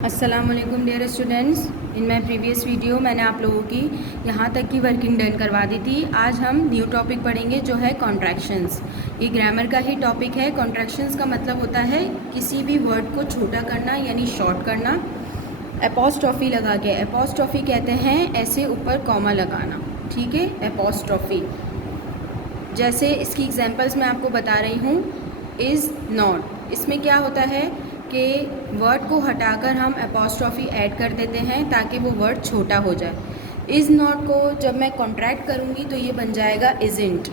अस्सलामुअलैकुम dear students. In my previous video मैंने आप लोगों की यहाँ तक की वर्किंग डन करवा दी थी। आज हम न्यू टॉपिक पढ़ेंगे जो है कॉन्ट्रैक्शंस। ये ग्रामर का ही टॉपिक है। कॉन्ट्रैक्शंस का मतलब होता है किसी भी वर्ड को छोटा करना यानी शॉर्ट करना। एपोस्ट्रॉफी लगा के, एपोस्ट्रॉफी कहते हैं ऐसे ऊपर कॉमा लगाना, ठीक है, एपोस्ट्रॉफी। जैसे इसकी एग्जांपल्स मैं आपको बता रही हूँ। इज़ नॉट, इसमें क्या होता है कि वर्ड को हटाकर हम एपोस्ट्रॉफी ऐड कर देते हैं ताकि वो वर्ड छोटा हो जाए। इज़ नॉट को जब मैं कॉन्ट्रैक्ट करूँगी तो ये बन जाएगा इज़न्ट।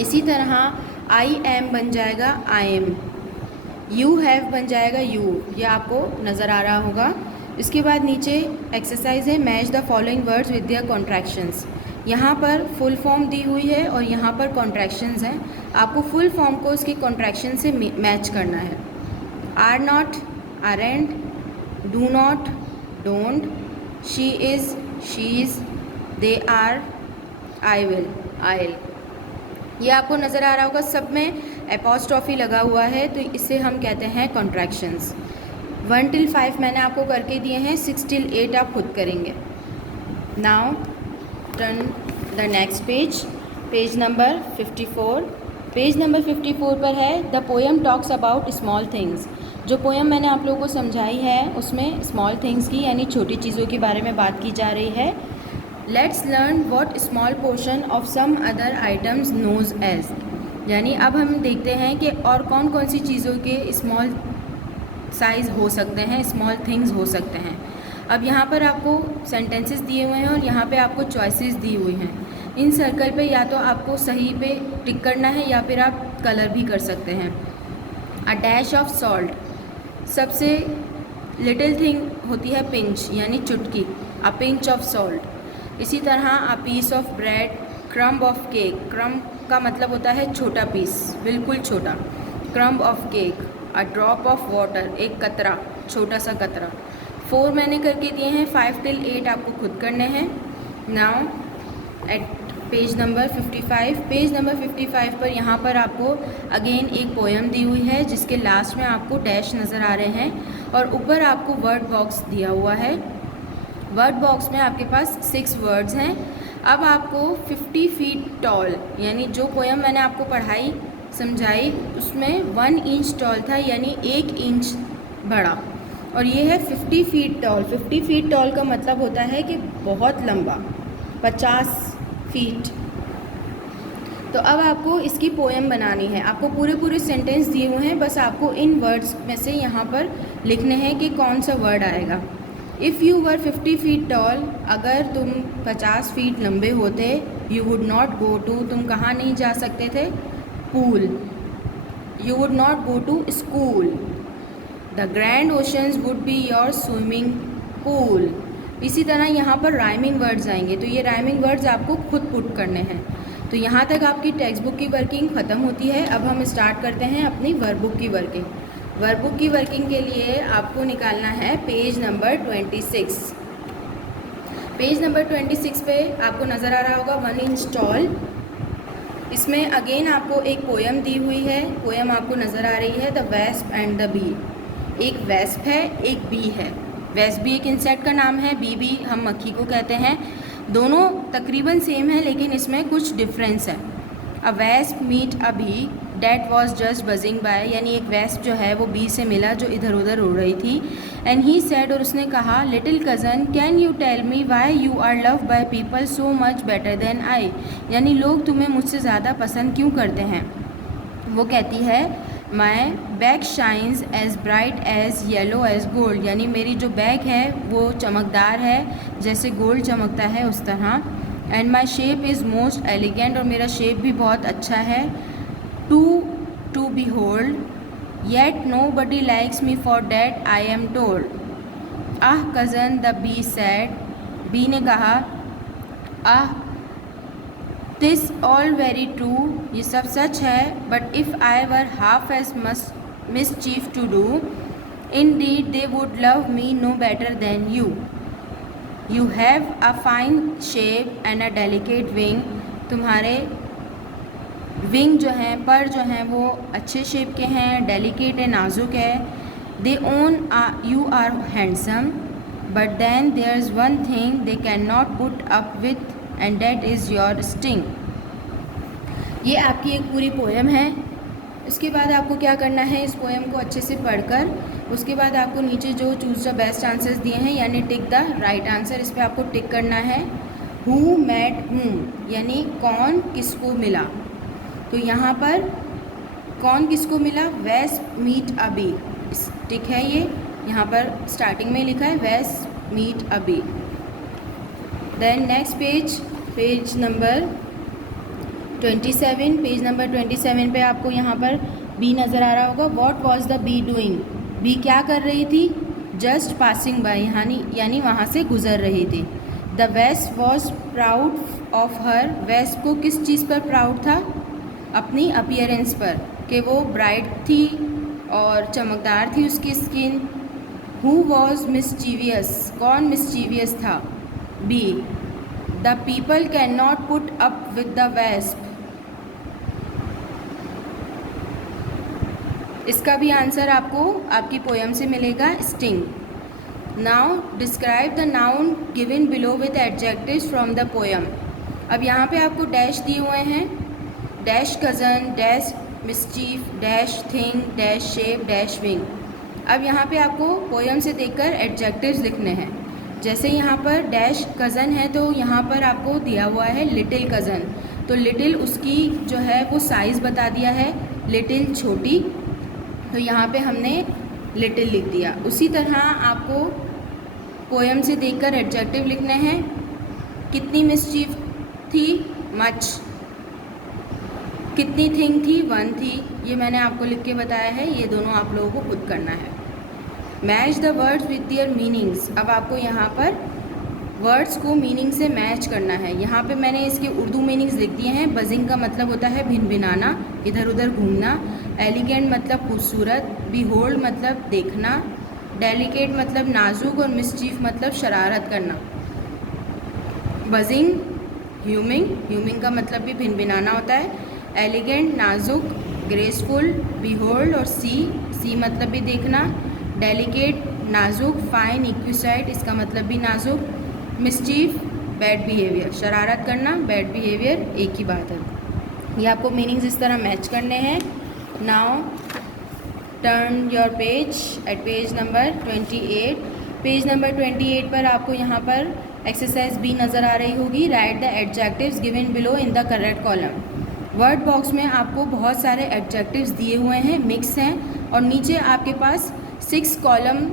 इसी तरह आई एम बन जाएगा आई एम, यू हैव बन जाएगा यू, ये आपको नज़र आ रहा होगा। इसके बाद नीचे एक्सरसाइज है, match the following words with their contractions. यहाँ पर फुल फॉर्म दी हुई है और यहाँ पर कॉन्ट्रैक्शंस हैं। आपको फुल फॉर्म को उसकी कॉन्ट्रैक्शन से मैच करना है। Are not, aren't, do not, don't, she is, she is, they are, I will, I'll. ये आपको नज़र आ रहा होगा, सब में एपोस्ट्रॉफी लगा हुआ है, तो इसे हम कहते हैं कॉन्ट्रैक्शंस। 1 till 5 मैंने आपको करके दिए हैं, 6 till 8 आप खुद करेंगे। Now turn the next page, page number 54। Page number 54 पर है the poem talks about small things. जो पोएम मैंने आप लोगों को समझाई है उसमें स्मॉल थिंग्स की यानी छोटी चीज़ों के बारे में बात की जा रही है। Let's learn what small portion of some other items knows as, यानी अब हम देखते हैं कि और कौन कौन सी चीज़ों के स्मॉल साइज़ हो सकते हैं, स्मॉल थिंग्स हो सकते हैं। अब यहाँ पर आपको सेंटेंसेस दिए हुए हैं और यहाँ पे आपको चॉइसेस दी हुई हैं। इन सर्कल पे या तो आपको सही पे टिक करना है या फिर आप कलर भी कर सकते हैं। अ डैश ऑफ सॉल्ट, सबसे लिटिल थिंग होती है पिंच यानी चुटकी, अ पिंच ऑफ सॉल्ट। इसी तरह a piece of bread, crumb of cake, crumb का मतलब होता है छोटा पीस, बिल्कुल छोटा, crumb of cake. A drop of water, एक कतरा, छोटा सा कतरा। 4 मैंने करके दिए हैं, 5 till 8 आपको खुद करने हैं। Now at page number 55, page number 55 पर यहाँ पर आपको अगेन एक पोएम दी हुई है जिसके लास्ट में आपको डैश नज़र आ रहे हैं और ऊपर आपको वर्ड बॉक्स दिया हुआ है। वर्ड बॉक्स में आपके पास 6 वर्ड्स हैं। अब आपको 50 फीट टॉल, यानी जो पोएम मैंने आपको पढ़ाई समझाई उसमें 1 इंच टॉल था यानी 1 इंच बड़ा, और ये है 50 फीट टॉल। 50 फीट टॉल का मतलब होता है कि बहुत लंबा, 50 फीट। तो अब आपको इसकी पोएम बनानी है। आपको पूरे सेंटेंस दिए हुए हैं, बस आपको इन वर्ड्स में से यहाँ पर लिखने हैं कि कौन सा वर्ड आएगा। If you were 50 feet tall, अगर तुम 50 फीट लंबे होते, you would not go to, तुम कहाँ नहीं जा सकते थे, pool. You would not go to school. The grand oceans would be your swimming pool. इसी तरह यहाँ पर राइमिंग वर्ड्स आएंगे, तो ये राइमिंग वर्ड्स आपको खुद पुट करने हैं। तो यहाँ तक आपकी टेक्स्ट बुक की वर्किंग ख़त्म होती है। अब हम स्टार्ट करते हैं अपनी वर्कबुक की वर्किंग। वर्कबुक की वर्किंग के लिए आपको निकालना है पेज नंबर 26। पेज नंबर 26 पे आपको नज़र आ रहा होगा 1 इंच टॉल। इसमें अगेन आपको एक पोएम दी हुई है। पोएम आपको नज़र आ रही है the wasp and the bee. एक वेस्प है, एक बी है। वेस्प भी एक इंसेक्ट का नाम है, बी भी हम मक्खी को कहते हैं। दोनों तकरीबन सेम है लेकिन इसमें कुछ डिफरेंस है। A wasp meet a bee that was just buzzing by, यानी एक वेस्प जो है वो बी से मिला जो इधर उधर उड़ रही थी। एंड ही सेड, और उसने कहा, little cousin can you tell me why you are love by people so much better than I, यानी लोग तुम्हें मुझसे ज़्यादा पसंद क्यों करते हैं। वो कहती है my back shines as bright as yellow as gold, यानी मेरी जो बैग है वो चमकदार है जैसे गोल्ड चमकता है उस तरह। And my shape is most elegant, और मेरा शेप भी बहुत अच्छा है। To behold yet nobody likes me for that I am told. Ah cousin the bee said, bee ने कहा, ah this all very true, ये सब सच है। But if I were half as mischief to do, indeed they would love me no better than you. You have a fine shape and a delicate wing, तुम्हारे wing जो हैं, पर जो हैं वो अच्छे शेप के हैं, डेलिकेट है, नाजुक है। They own you are handsome but then there is one thing they can not put up with and that is your sting. ये आपकी एक पूरी पोएम है। इसके बाद आपको क्या करना है, इस पोएम को अच्छे से पढ़कर उसके बाद आपको नीचे जो चूज़ द बेस्ट आंसर्स दिए हैं यानी टिक द राइट आंसर, इस पर आपको टिक करना है। हु मेट हूम यानी कौन किसको मिला, तो यहाँ पर कौन किसको मिला, वेस मीट अबी, टिक है ये, यहाँ पर स्टार्टिंग में लिखा है wasp meet a bee. Then next page number 27, page number 27 पे आपको यहाँ पर बी नज़र आ रहा होगा। What was the bee doing, bee क्या कर रही थी, जस्ट पासिंग बाय यानी वहाँ से गुजर रही थी। The wasp was proud of her, wasp को किस चीज़ पर प्राउड था, अपनी अपीयरेंस पर, कि वो ब्राइट थी और चमकदार थी उसकी स्किन। हु वॉज मिस्चीवियस, कौन मिस्चीवियस था, bee. The people can not put up with the wasp, इसका भी आंसर आपको आपकी पोएम से मिलेगा, sting. Now describe the noun given below with adjectives from the poem. अब यहाँ पे आपको डैश दिए हुए हैं, dash cousin, dash mischief, dash thing, dash shape, dash wing. अब यहाँ पे आपको पोएम से देखकर एडजेक्टिव्स लिखने हैं। जैसे यहाँ पर डैश कज़न है तो यहाँ पर आपको दिया हुआ है लिटिल कज़न, तो लिटिल उसकी जो है वो साइज़ बता दिया है, लिटिल छोटी, तो यहाँ पे हमने लिटिल लिख दिया। उसी तरह आपको पोएम से देखकर एडजेक्टिव लिखने हैं। कितनी मिस्चीफ थी, मच। कितनी थिंग थी, वन थी। ये मैंने आपको लिख के बताया है, ये दोनों आप लोगों को खुद करना है। Match the words with their meanings, अब आपको यहाँ पर वर्ड्स को मीनिंग से मैच करना है। यहाँ पे मैंने इसके उर्दू मीनिंग्स लिख दिए हैं। बजिंग का मतलब होता है भिनभिनाना, इधर उधर घूमना। एलिगेंट मतलब खूबसूरत। बिहोल्ड मतलब देखना। डेलिकेट मतलब नाजुक और मिसचीफ मतलब शरारत करना। बजिंग, ह्यूमिंग का मतलब भी भिनभिनाना होता है। एलिगेंट नाजुक, ग्रेसफुल, बिहोल्ड और सी मतलब भी देखना। डेलिकेट नाजुक, फाइन, इक्विसाइड इसका मतलब भी नाजुक। मिसचीफ बैड बिहेवियर, शरारत करना, बैड बिहेवियर एक ही बात है। ये आपको मीनिंग्स इस तरह मैच करने हैं। Now turn your page eight page number 28। Page number 28 पर आपको यहाँ पर एक्सरसाइज बी नज़र आ रही होगी। Right the adjectives given below in the correct column. Word box में आपको बहुत सारे एडजेक्टिव्स दिए हुए हैं, मिक्स हैं, और नीचे आपके पास 6 कॉलम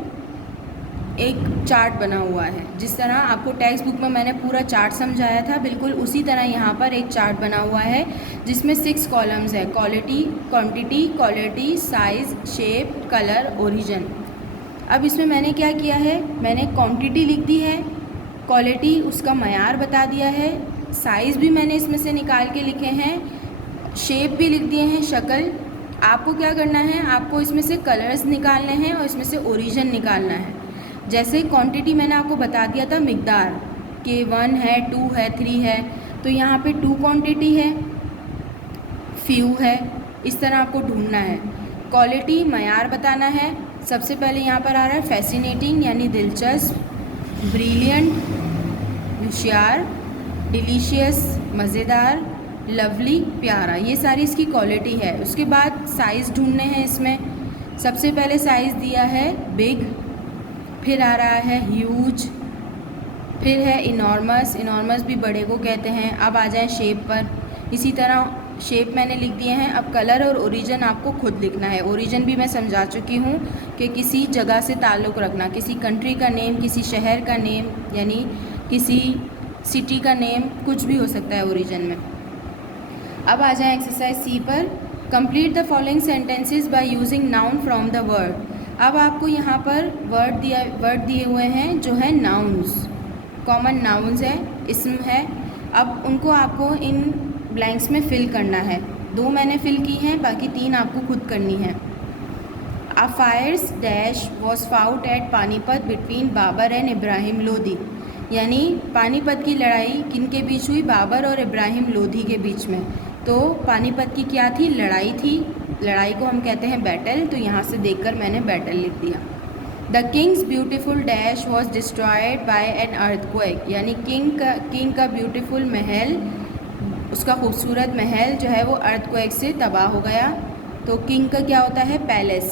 एक चार्ट बना हुआ है। जिस तरह आपको टेक्स्ट बुक में मैंने पूरा चार्ट समझाया था, बिल्कुल उसी तरह यहाँ पर एक चार्ट बना हुआ है जिसमें 6 कॉलम्स है। Quantity, size, shape, colour, origin. अब इसमें मैंने क्या किया है, मैंने क्वांटिटी लिख दी है, क्वालिटी उसका मयार बता दिया है, साइज़ भी मैंने इसमें से निकाल के लिखे हैं, शेप भी लिख दिए हैं, शक्ल। आपको क्या करना है, आपको इसमें से कलर्स निकालने हैं और इसमें से ओरिजिन निकालना है। जैसे क्वांटिटी मैंने आपको बता दिया था मिकदार, कि 1 है, 2 है, 3 है, तो यहाँ पे 2 क्वांटिटी है, फ्यू है, इस तरह आपको ढूंढना है। क्वालिटी मयार बताना है। सबसे पहले यहाँ पर आ रहा है फैसिनेटिंग यानी दिलचस्प, ब्रिलियंट होशियार, डिलीशियस मज़ेदार, लवली प्यारा, ये सारी इसकी क्वालिटी है। उसके बाद साइज़ ढूंढने हैं इसमें। सबसे पहले साइज़ दिया है बिग, फिर आ रहा है ह्यूज, फिर है इनॉर्मस भी बड़े को कहते हैं। अब आ जाए शेप पर, इसी तरह शेप मैंने लिख दिए हैं। अब कलर और ओरिजिन आपको खुद लिखना है। ओरिजिन भी मैं समझा चुकी हूँ कि किसी जगह से ताल्लुक़ रखना, किसी कंट्री का नेम, किसी शहर का नेम, यानी किसी सिटी का नेम, कुछ भी हो सकता है ओरिजिन में। अब आ जाए एक्सरसाइज सी पर। Complete the following sentences by using noun from the word. अब आपको यहाँ पर वर्ड दिए हुए हैं जो है नाउन्स, कॉमन नाउन्स है, इसम है। अब उनको आपको इन ब्लैंक्स में फिल करना है। 2 मैंने फिल की हैं, बाकी 3 आपको खुद करनी है। A fierce dash was fought at Panipat between Babur and Ibrahim Lodhi, यानी पानीपत की लड़ाई किन के बीच हुई, बाबर और इब्राहिम लोधी के बीच में। तो पानीपत की क्या थी, लड़ाई थी। लड़ाई को हम कहते हैं बैटल, तो यहाँ से देखकर मैंने बैटल लिख दिया। The Kings beautiful dash was destroyed by an earthquake, यानी किंग का ब्यूटीफुल महल, उसका खूबसूरत महल जो है वो अर्थक्वेक से तबाह हो गया। तो किंग का क्या होता है? पैलेस।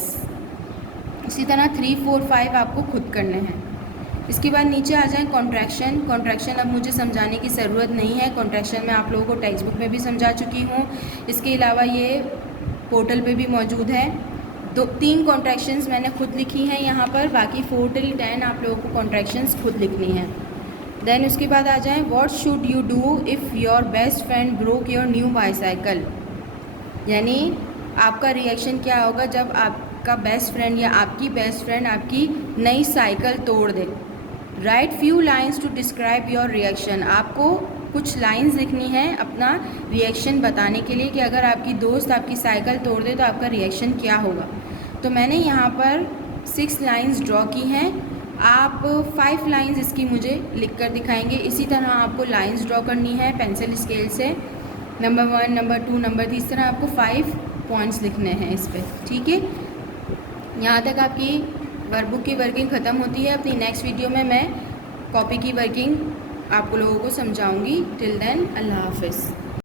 इसी तरह 3, 4, 5 आपको खुद करने हैं। इसके बाद नीचे आ जाएं कॉन्ट्रैक्शन। कॉन्ट्रैक्शन अब मुझे समझाने की ज़रूरत नहीं है, कॉन्ट्रैक्शन मैं आप लोगों को टेक्स्ट बुक में भी समझा चुकी हूँ। इसके अलावा ये पोर्टल पे भी मौजूद है। 3 कॉन्ट्रैक्शंस मैंने खुद लिखी हैं यहाँ पर, बाकी 4 till 10 आप लोगों को कॉन्ट्रैक्शंस खुद लिखनी है। देन उसके बाद आ जाएं what should you do if your best friend broke your new bicycle, यानी आपका रिएक्शन क्या होगा जब आपका बेस्ट फ्रेंड या आपकी बेस्ट फ्रेंड आपकी नई साइकिल तोड़ दे। Write few lines to describe your reaction, आपको कुछ लाइंस लिखनी है अपना रिएक्शन बताने के लिए कि अगर आपकी दोस्त आपकी साइकिल तोड़ दे तो आपका रिएक्शन क्या होगा। तो मैंने यहाँ पर 6 लाइंस ड्रॉ की हैं, आप 5 लाइंस इसकी मुझे लिख कर दिखाएंगे। इसी तरह आपको लाइंस ड्रॉ करनी है पेंसिल स्केल से, नंबर 1, नंबर 2, नंबर 3, इस तरह आपको 5 पॉइंट्स लिखने हैं इस पर, ठीक है। यहाँ तक आपकी वर्कबुक की वर्किंग ख़त्म होती है। अपनी नेक्स्ट वीडियो में मैं कॉपी की वर्किंग आप लोगों को समझाऊंगी। टिल देन अल्लाह हाफ़िज़।